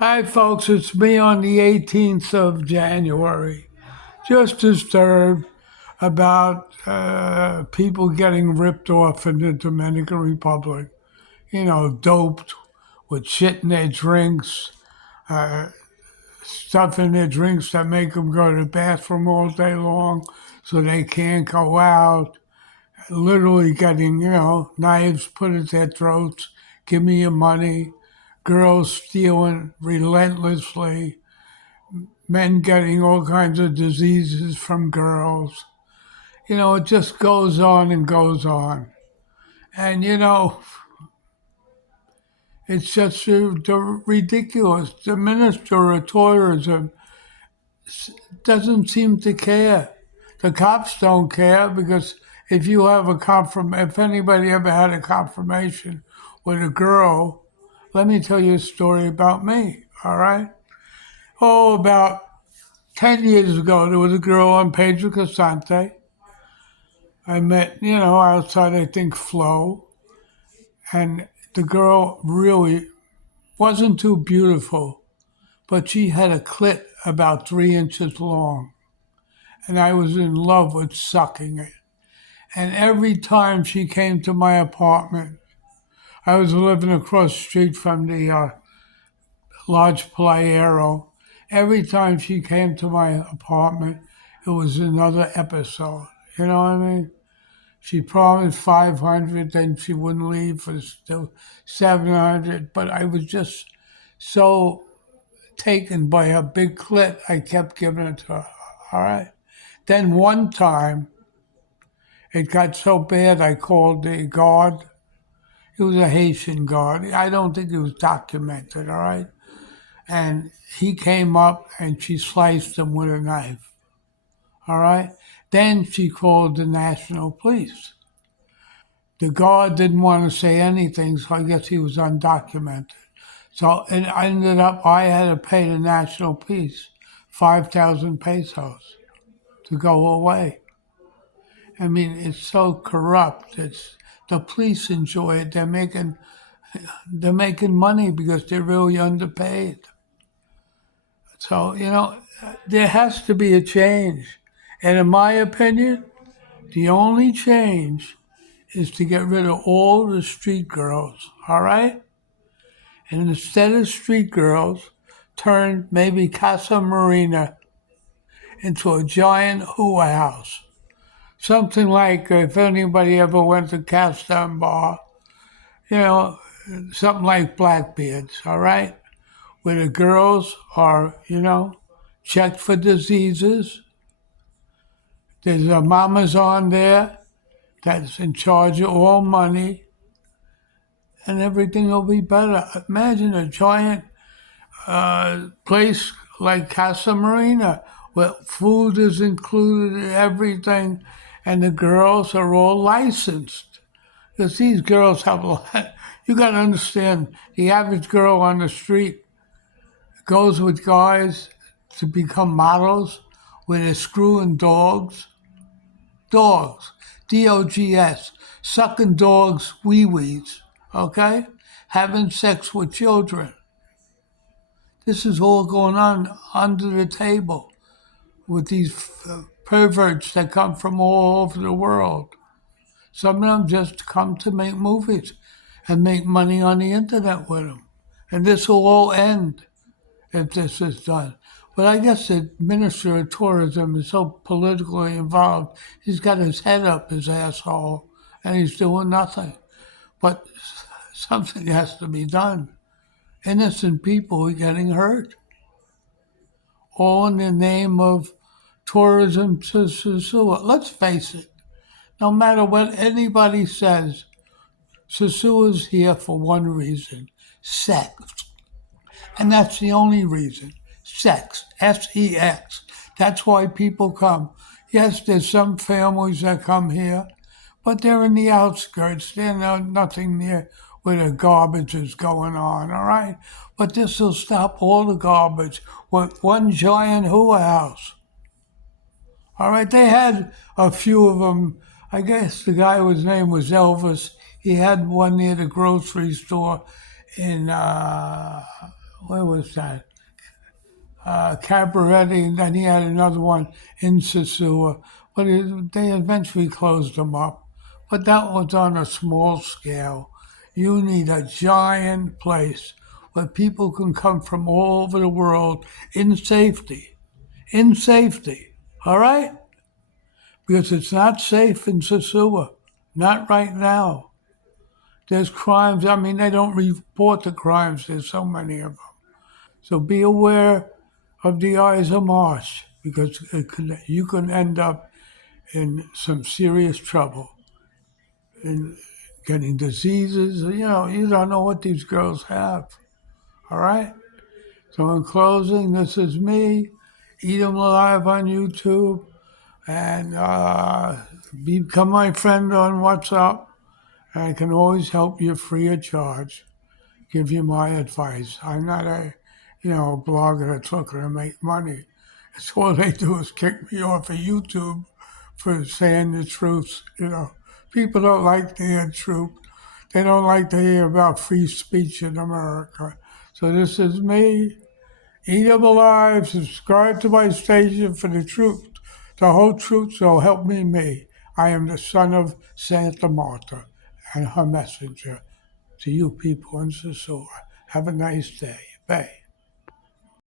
Hi, folks. It's me on the 18th of January. Just disturbed about people getting ripped off in the Dominican Republic. Doped with shit in their drinks, stuff in their drinks that make them go to the bathroom all day long so they can't go out. Literally getting, knives put at their throats. Give me your money. Girls stealing relentlessly, men getting all kinds of diseases from girls. It just goes on and goes on. And, it's just ridiculous. The Minister of Tourism doesn't seem to care. The cops don't care because if anybody ever had a confirmation with a girl, let me tell you a story about me, all right? Oh, about 10 years ago, there was a girl on Pedro Casante I met, outside, I think, Flo. And the girl really wasn't too beautiful, but she had a clit about 3 inches long. And I was in love with sucking it. And every time she came to my apartment, I was living across the street from the Lodge Playero. Every time she came to my apartment, it was another episode. You know what I mean? She promised 500, then she wouldn't leave for still 700. But I was just so taken by her big clit, I kept giving it to her. All right. Then one time, it got so bad, I called the guard. He was a Haitian guard. I don't think it was documented, all right? And he came up and she sliced him with a knife, all right? Then she called the national police. The guard didn't want to say anything, so I guess he was undocumented. So it ended up, I had to pay the national police 5,000 pesos to go away. I mean, it's so corrupt. The police enjoy it. They're making money because they're really underpaid. So, there has to be a change. And in my opinion, the only change is to get rid of all the street girls, all right? And instead of street girls, turn maybe Casa Marina into a giant hua house. Something like if anybody ever went to Castan Bar, you know, something like Blackbeard's, all right? Where the girls are, checked for diseases. There's a mamas on there that's in charge of all money, and everything will be better. Imagine a giant place like Casa Marina, where food is included, everything, and the girls are all licensed. Because these girls have a lot. You got to understand, the average girl on the street goes with guys to become models where they're screwing dogs, dogs, sucking dogs' wee-wees, okay? Having sex with children. This is all going on under the table with these perverts that come from all over the world. Some of them just come to make movies and make money on the internet with them. And this will all end if this is done. But I guess the Minister of Tourism is so politically involved, he's got his head up his asshole and he's doing nothing. But something has to be done. Innocent people are getting hurt, all in the name of tourism to Sosoa. Let's face it, no matter what anybody says, Sosoa's here for one reason: sex. And that's the only reason. Sex. S-E-X. That's why people come. Yes, there's some families that come here, but they're in the outskirts. They're nothing near where the garbage is going on, all right? But this will stop all the garbage with one giant hua house. All right, they had a few of them. I guess the guy whose name was Elvis, he had one near the grocery store in where was that? Cabaretti, and then he had another one in Sosoa. But they eventually closed them up. But that was on a small scale. You need a giant place where people can come from all over the world in safety. In safety. All right? Because it's not safe in Sosoa. Not right now. There's crimes. I mean, they don't report the crimes. There's so many of them. So be aware of the eyes of Marsh because you can end up in some serious trouble in getting diseases. You don't know what these girls have. All right? So in closing, this is me. Eat 'em Alive on YouTube. And become my friend on WhatsApp. And I can always help you free of charge. Give you my advice. I'm not a blogger that's looking to make money. It's all they do is kick me off of YouTube for saying the truth. People don't like to hear truth. They don't like to hear about free speech in America. So this is me. Eat 'em alive. Subscribe to my station for the truth, the whole truth. So help me. I am the son of Santa Marta and her messenger to you people in Sosoa. Have a nice day. Bye.